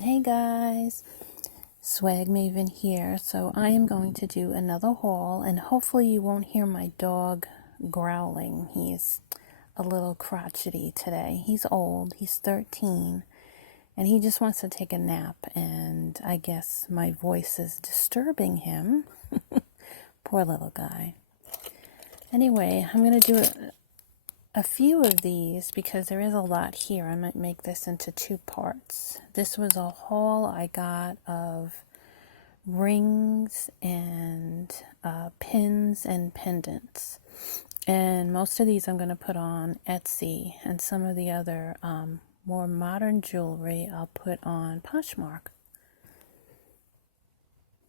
Hey guys, Swag Maven here. So I am going to do another haul, and hopefully you won't hear my dog growling. He's a little crotchety today. He's old, he's 13, and he just wants to take a nap, and I guess my voice is disturbing him. Poor little guy. Anyway, I'm going to do a few of these because there is a lot here. I might make this into two parts. This was a haul I got of rings and pins and pendants. And most of these I'm going to put on Etsy, and some of the other more modern jewelry I'll put on Poshmark.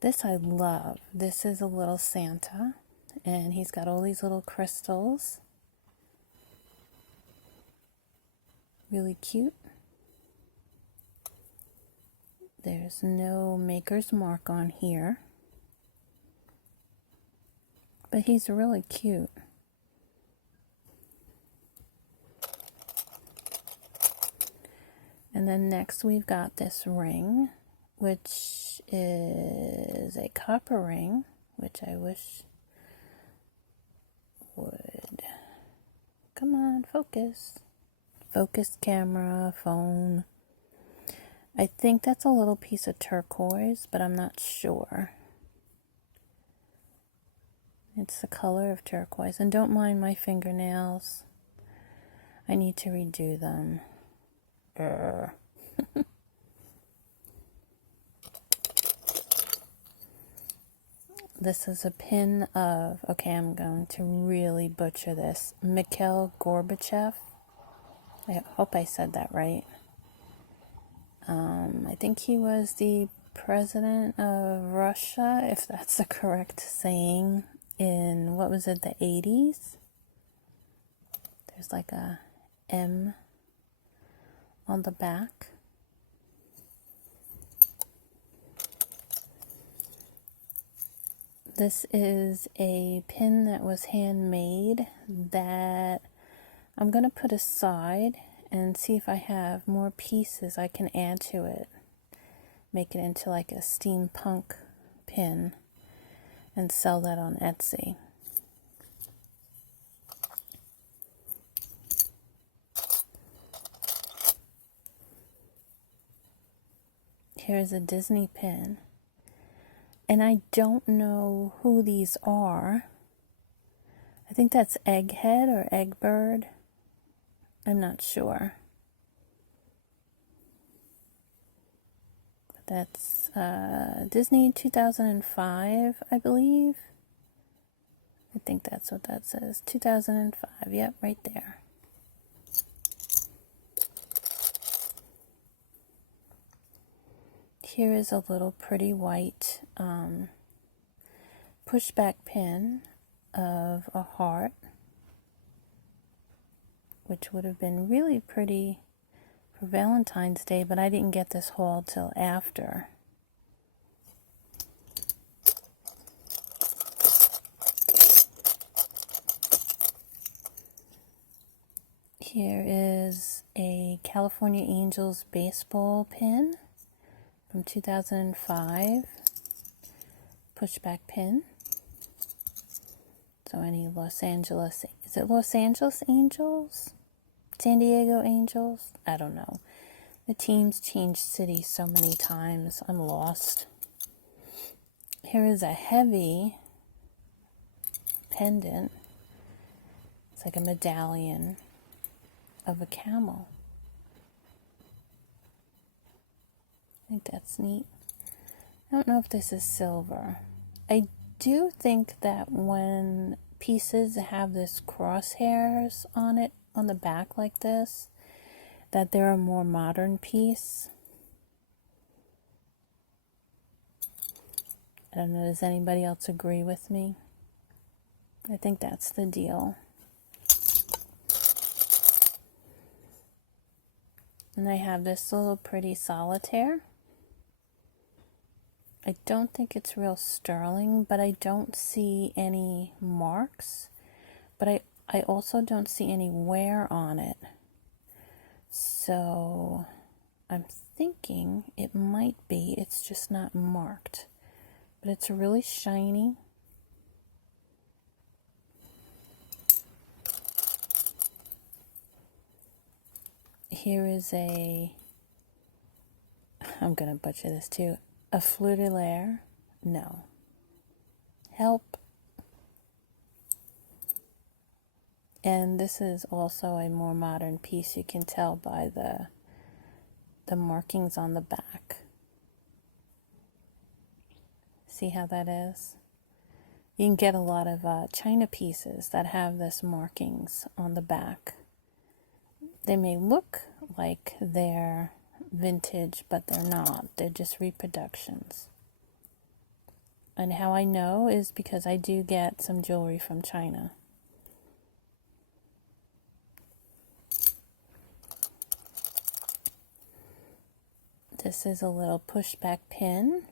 This I love. This is a little Santa, and he's got all these little crystals. Really cute. There's no maker's mark on here, but he's really cute. And then next we've got this ring, which is a copper ring, which I wish would, come on, focus. Focus camera, phone. I think that's a little piece of turquoise, but I'm not sure. It's the color of turquoise. And don't mind my fingernails. I need to redo them. This is a pin of, okay, I'm going to really butcher this, Mikhail Gorbachev. I hope I said that right. I think he was the president of Russia, if that's the correct saying, in, what was it, the 80s? There's like a M on the back. This is a pin that was handmade that I'm going to put aside and see if I have more pieces I can add to it. Make it into like a steampunk pin and sell that on Etsy. Here's a Disney pin. And I don't know who these are. I think that's Egghead or Eggbird. I'm not sure. But that's Disney 2005, I believe. I think that's what that says. 2005. Yep, right there. Here is a little pretty white pushback pin of a heart, which would have been really pretty for Valentine's Day, but I didn't get this haul till after. Here is a California Angels baseball pin from 2005, pushback pin. So any Los Angeles, is it Los Angeles Angels? San Diego Angels? I don't know. The teams change cities so many times, I'm lost. Here is a heavy pendant. It's like a medallion of a camel. I think that's neat. I don't know if this is silver. I do think that when pieces have this crosshairs on it, on the back like this, that they're a more modern piece. I don't know, does anybody else agree with me? I think that's the deal. And I have this little pretty solitaire. I don't think it's real sterling, but I don't see any marks. But I also don't see any wear on it. So I'm thinking it might be. It's just not marked. But it's really shiny. Here is I'm going to butcher this too, a fleur-de-lis. No. Help. And this is also a more modern piece. You can tell by the markings on the back. See how that is? You can get a lot of China pieces that have this markings on the back. They may look like they're vintage, but they're not. They're just reproductions. And how I know is because I do get some jewelry from China. This is a little pushback pin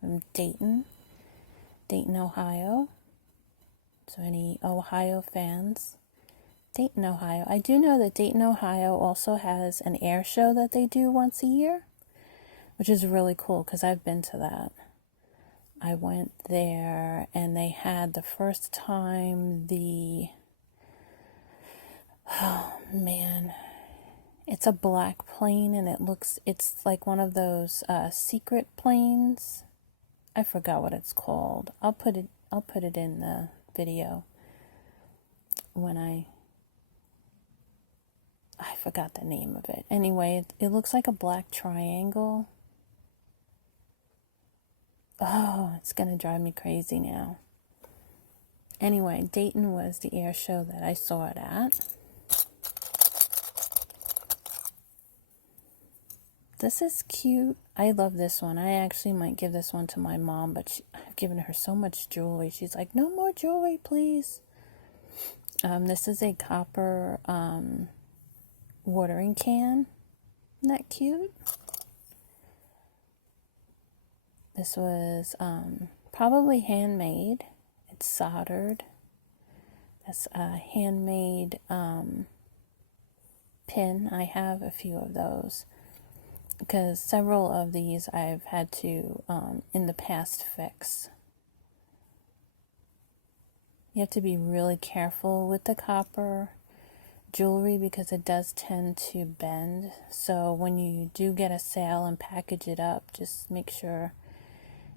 from Dayton, Ohio. So any Ohio fans, Dayton, Ohio. I do know that Dayton, Ohio also has an air show that they do once a year, which is really cool because I've been to that. I went there and they had the first time oh man, it's a black plane and it's like one of those secret planes. I forgot what it's called. I'll put it in the video when I forgot the name of it. Anyway, it looks like a black triangle. Oh, it's going to drive me crazy now. Anyway, Dayton was the air show that I saw it at. This is cute. I love this one. I actually might give this one to my mom, but I've given her so much jewelry. She's like, no more jewelry, please. This is a copper watering can. Isn't that cute? This was probably handmade. It's soldered. That's a handmade pin. I have a few of those because several of these I've had to, in the past, fix. You have to be really careful with the copper jewelry because it does tend to bend. So when you do get a sale and package it up, just make sure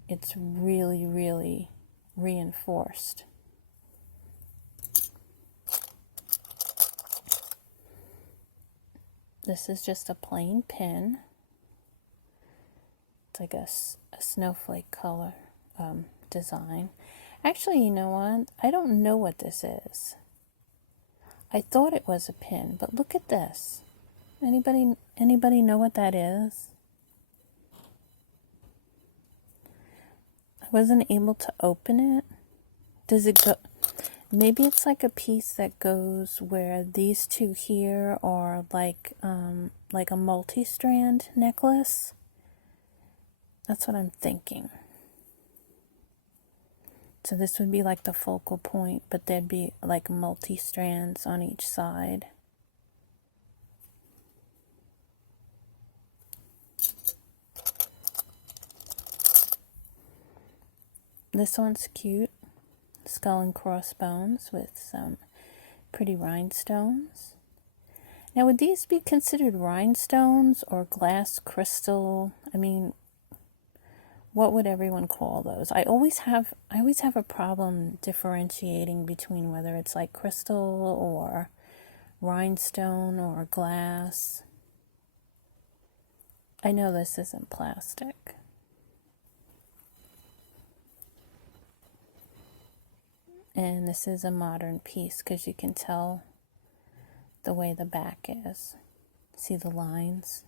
it's really, really reinforced. This is just a plain pin. It's like a snowflake color design. Actually, you know what? I don't know what this is. I thought it was a pin, but look at this. Anybody know what that is? I wasn't able to open it. Does it go? Maybe it's like a piece that goes where these two here are like a multi-strand necklace. That's what I'm thinking. So this would be like the focal point, but there'd be like multi-strands on each side. This one's cute. Skull and crossbones with some pretty rhinestones. Now, would these be considered rhinestones or glass crystal? I mean, what would everyone call those? I always have a problem differentiating between whether it's like crystal or rhinestone or glass. I know this isn't plastic. And this is a modern piece because you can tell the way the back is. See the lines?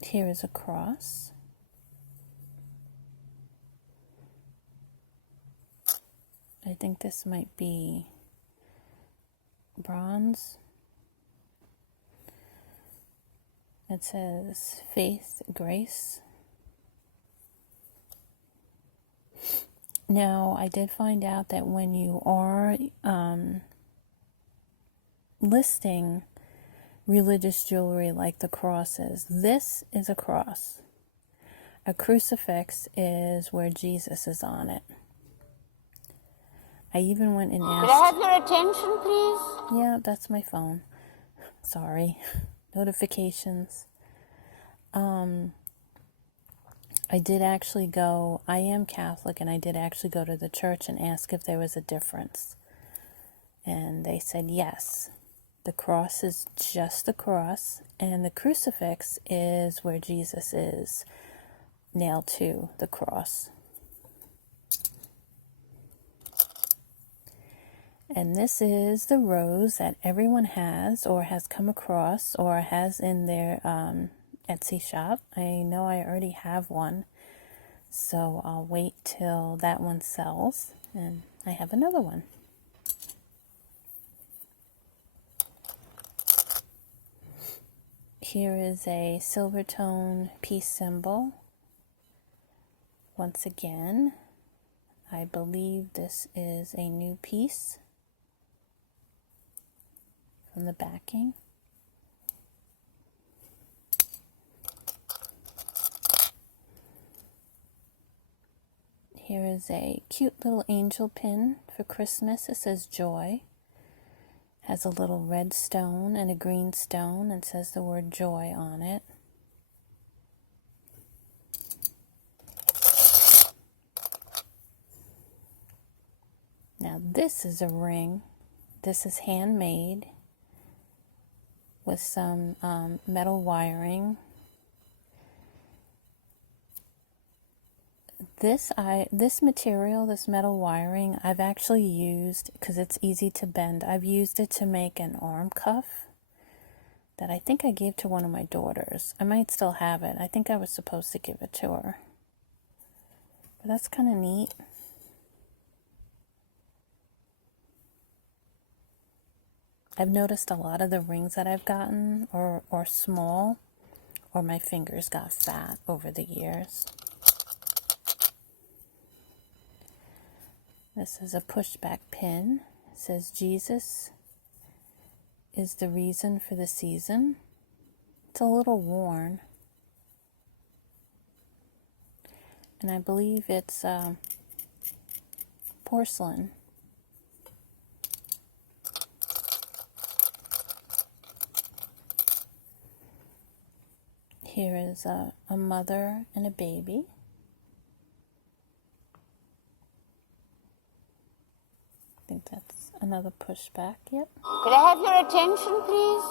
Here is a cross. I think this might be bronze. It says faith, grace. Now, I did find out that when you are listing religious jewelry like the crosses. This is a cross. A crucifix is where Jesus is on it. I even went and asked... Could I have your attention, please? Yeah, that's my phone. Sorry. Notifications. I did actually go... I am Catholic, and I did actually go to the church and ask if there was a difference. And they said yes. The cross is just the cross, and the crucifix is where Jesus is nailed to the cross. And this is the rose that everyone has or has come across or has in their Etsy shop. I know I already have one, so I'll wait till that one sells, and I have another one. Here is a Silvertone peace symbol. Once again, I believe this is a new piece from the backing. Here is a cute little angel pin for Christmas. It says joy. Has a little red stone and a green stone and says the word joy on it. Now this is a ring. This is handmade with some metal wiring. This material, this metal wiring, I've actually used because it's easy to bend. I've used it to make an arm cuff that I think I gave to one of my daughters. I might still have it. I think I was supposed to give it to her. But that's kind of neat. I've noticed a lot of the rings that I've gotten are small, or my fingers got fat over the years. This is a pushback pin. It says Jesus is the reason for the season. It's a little worn. And I believe it's porcelain. Here is a mother and a baby. I think that's another pushback, yep. Could I have your attention, please?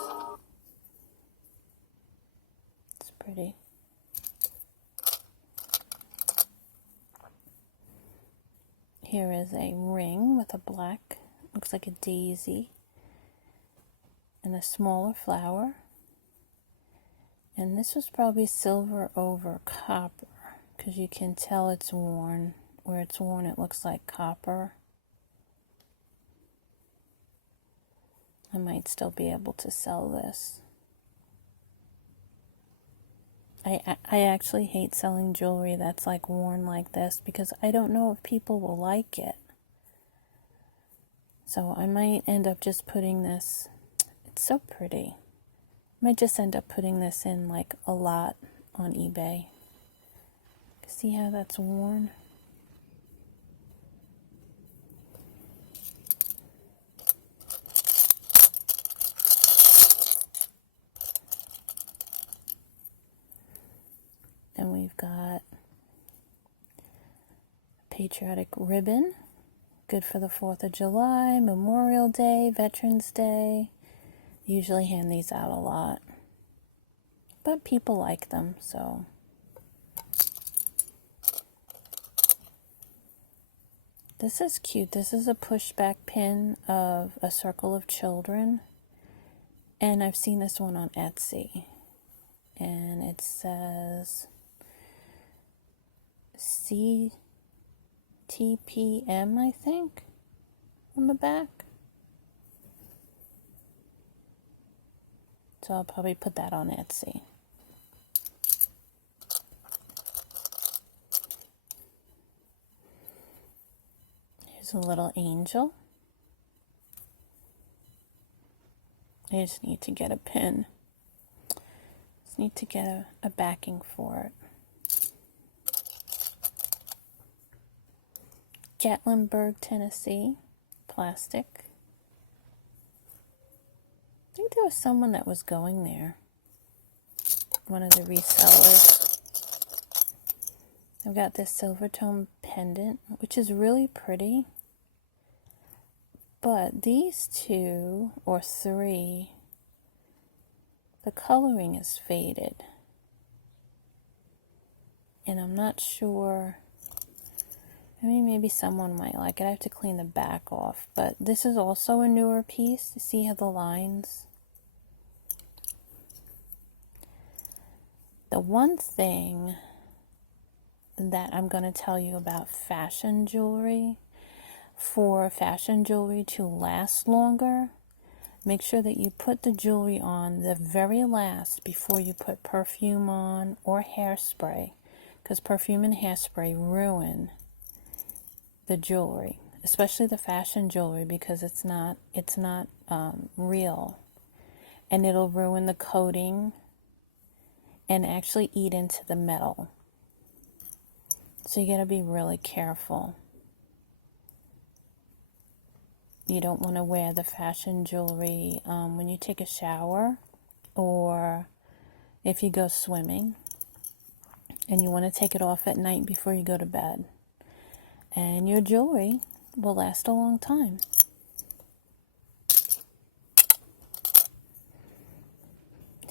It's pretty. Here is a ring with a black, looks like a daisy, and a smaller flower. And this was probably silver over copper, because you can tell it's worn. Where it's worn, it looks like copper. I might still be able to sell this. I actually hate selling jewelry that's like worn like this because I don't know if people will like it. So I might end up just putting this, it's so pretty. I might just end up putting this in like a lot on eBay. See how that's worn? And we've got Patriotic Ribbon, good for the 4th of July, Memorial Day, Veterans Day. Usually hand these out a lot, but people like them, so. This is cute. This is a pushback pin of a circle of children, and I've seen this one on Etsy, and it says CTPM, I think, on the back. So I'll probably put that on Etsy. Here's a little angel. I just need to get a pin. Just need to get a backing for it. Gatlinburg, Tennessee, plastic. I think there was someone that was going there. One of the resellers. I've got this Silvertone Pendant, which is really pretty. But these two or three, the coloring is faded. And I'm not sure. I mean, maybe someone might like it. I have to clean the back off. But this is also a newer piece. You see how the lines? The one thing that I'm going to tell you about fashion jewelry, for fashion jewelry to last longer, make sure that you put the jewelry on the very last before you put perfume on or hairspray, because perfume and hairspray ruin the jewelry, especially the fashion jewelry, because it's not real, and it'll ruin the coating and actually eat into the metal. So you got to be really careful. You don't want to wear the fashion jewelry when you take a shower or if you go swimming, and you want to take it off at night before you go to bed. And your jewelry will last a long time.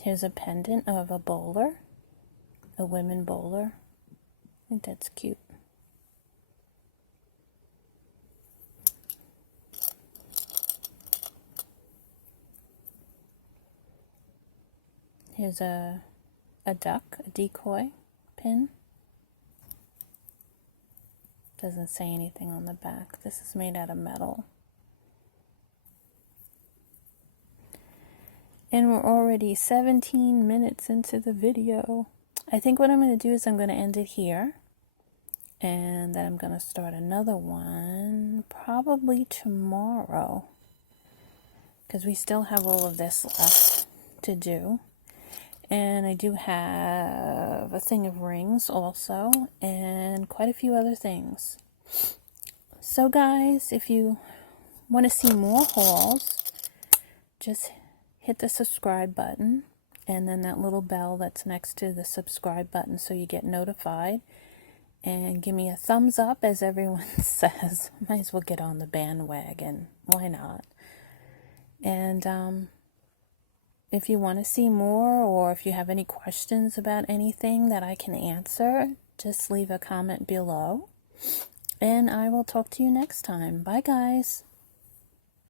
Here's a pendant of a bowler, a women bowler. I think that's cute. Here's a duck, a decoy pin. Doesn't say anything on the back. This is made out of metal. And we're already 17 minutes into the video. I think what I'm going to do is I'm going to end it here. And then I'm going to start another one probably tomorrow, because we still have all of this left to do. And I do have a thing of rings also, and quite a few other things. So guys, if you want to see more hauls, just hit the subscribe button, and then that little bell that's next to the subscribe button so you get notified. And give me a thumbs up, as everyone says. Might as well get on the bandwagon. Why not? And if you want to see more, or if you have any questions about anything that I can answer, just leave a comment below. And I will talk to you next time. Bye, guys.